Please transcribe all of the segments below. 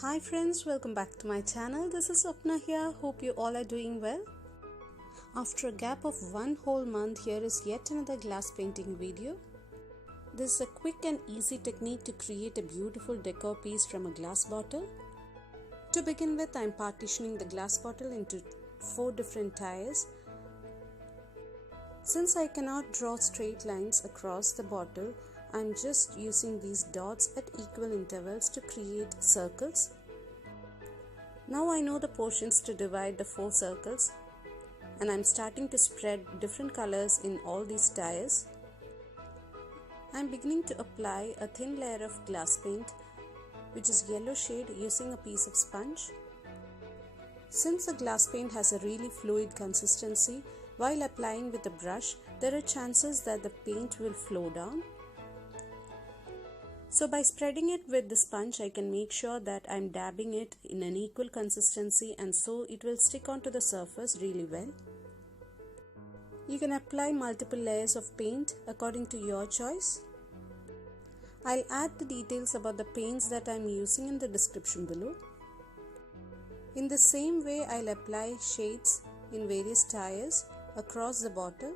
Hi friends, welcome back to my channel. This is Swapna here. Hope you all are doing well. After a gap of one whole month, here is yet another glass painting video. This is a quick and easy technique to create a beautiful decor piece from a glass bottle. To begin with, I am partitioning the glass bottle into 4 different tiers. Since I cannot draw straight lines across the bottle, I am just using these dots at equal intervals to create circles. Now I know the portions to divide the 4 circles, and I am starting to spread different colors in all these tiers. I am beginning to apply a thin layer of glass paint, which is yellow shade, using a piece of sponge. Since the glass paint has a really fluid consistency, while applying with a brush, there are chances that the paint will flow down. So by spreading it with the sponge, I can make sure that I'm dabbing it in an equal consistency, and so it will stick onto the surface really well. You can apply multiple layers of paint according to your choice. I'll add the details about the paints that I'm using in the description below. In the same way, I'll apply shades in various tiers across the bottle.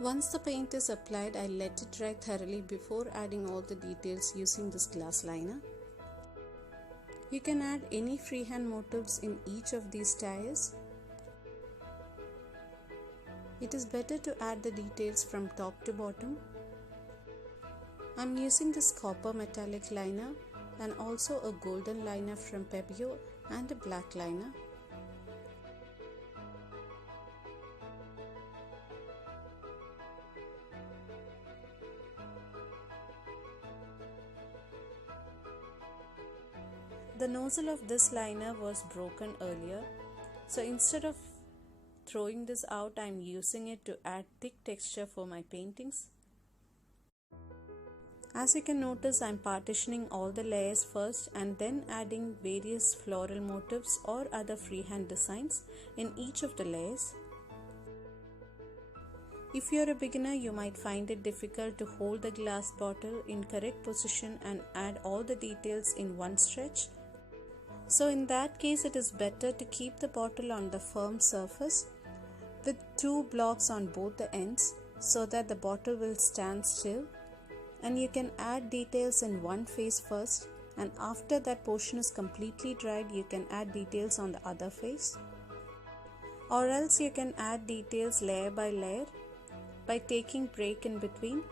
Once the paint is applied, I let it dry thoroughly before adding all the details using this glass liner. You can add any freehand motifs in each of these tiers. It is better to add the details from top to bottom. I'm using this copper metallic liner and also a golden liner from Pebeo and a black liner. The nozzle of this liner was broken earlier, so instead of throwing this out, I'm using it to add thick texture for my paintings. As you can notice, I'm partitioning all the layers first and then adding various floral motifs or other freehand designs in each of the layers. If you're a beginner, you might find it difficult to hold the glass bottle in correct position and add all the details in one stretch. So in that case, it is better to keep the bottle on the firm surface with 2 blocks on both the ends so that the bottle will stand still, and you can add details in one face first, and after that portion is completely dried, you can add details on the other face. Or else you can add details layer by layer. by taking break in between.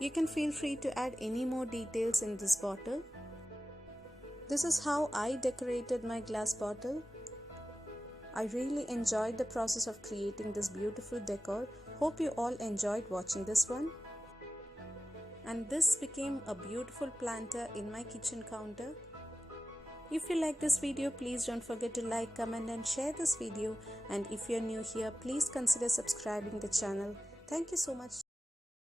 You can feel free to add any more details in this bottle. This is how I decorated my glass bottle. I really enjoyed the process of creating this beautiful decor. Hope you all enjoyed watching this one. And this became a beautiful planter in my kitchen counter. If you like this video, please don't forget to like, comment and share this video. And if you're new here, please consider subscribing the channel. Thank you so much.